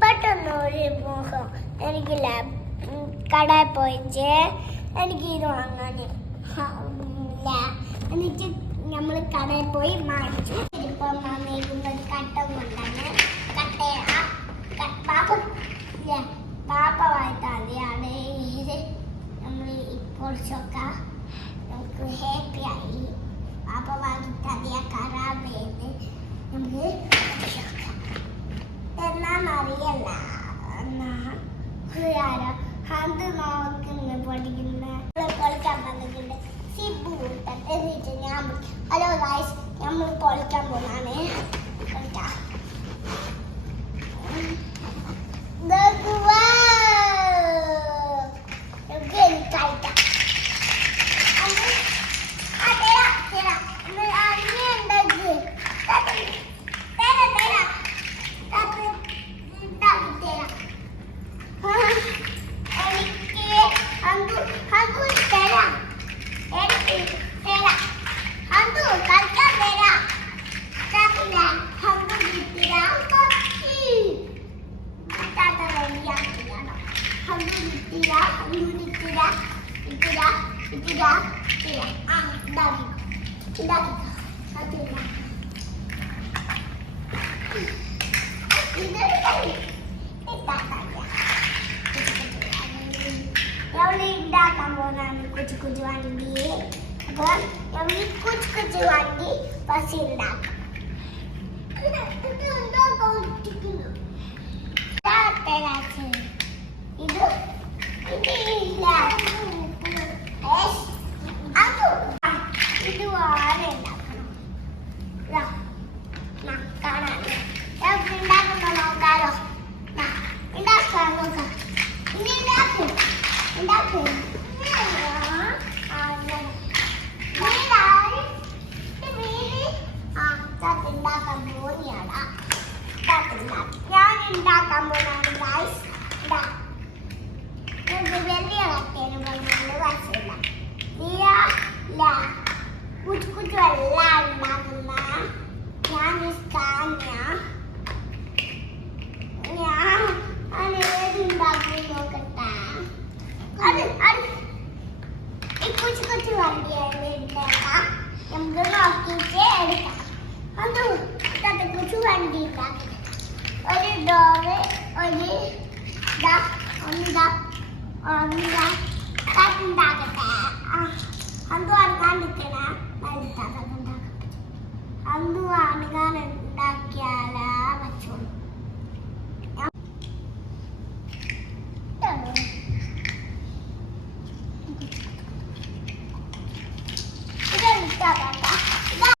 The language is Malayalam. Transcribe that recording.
പെട്ടെന്ന് ഒരു മോഹം എനിക്കില്ല, കടയിൽ പോയിട്ട് എനിക്ക് ഇത് വാങ്ങാൻ. എന്നിട്ട് നമ്മൾ കടയിൽ പോയി വാങ്ങിച്ചു. ഇപ്പം വന്നിരിക്കുന്നത് കട്ട കൊണ്ടാണ്. പാപ്പ വായിട്ടാണ് ഇത്. നമ്മൾ ഇപ്പോൾ നമുക്ക് ഹാപ്പിയായി. പാപ്പ വാങ്ങിത്തതിയ ഖരാബ് ചെയ്ത് നമുക്ക് എന്നാന്നറിയല്ല. അത് നോക്കുന്ന പഠിക്കുന്ന പൊളിക്കാൻ വന്നിട്ടുണ്ട്. സിബു എന്നിട്ട് ഞാൻ ഹലോ ഗൈസ്, നമ്മൾ പൊളിക്കാൻ പോകുന്നതാണ്. ഉണ്ടാക്കാൻ പോകുന്നതാണ് കുച്ചു കുച്ചു വണ്ടി. അപ്പൊ നമ്മൾ ഈ കുച്ചു കുച്ചു വണ്ടി ബസ് ഉണ്ടാക്കാം. ഇത് വാഴ ഉണ്ടാക്കണം. കാണാൻ ഉണ്ടാക്കുമ്പോ നോക്കാലോ. ഉണ്ടാക്കാൻ നോക്കാം. ഇനി ഉണ്ടാക്കും. ഞാൻ ഉണ്ടാക്കാൻ പോകുന്നതാണ് ഗൈസ്. വലിയ കട്ടേനെ പോകുന്നത് മനസ്സില്ല. കുച്ചു കുച്ചു എല്ലാം ഉണ്ടാക്കുന്ന ഞാൻ ഏതുണ്ടാക്കി നോക്കട്ടെ. ഈ കുച്ചു കുച്ചു വണ്ടിയാണ് ഉണ്ടാക്കാം. നമുക്ക് നോക്കിയിട്ട് എടുക്കാം. അത് കുച്ചു വണ്ടി ഉണ്ടാക്കി ഒരു ഡോറ് ഒരു ഉണ്ടാക്കട്ടെ. അന്തു അണങ്ങാൻ നിൽക്കണ അന്തു അണങ്ങാൻ ഉണ്ടാക്കിയാലാ പറ്റുള്ളൂ. ഇതെടുത്താക്കാം.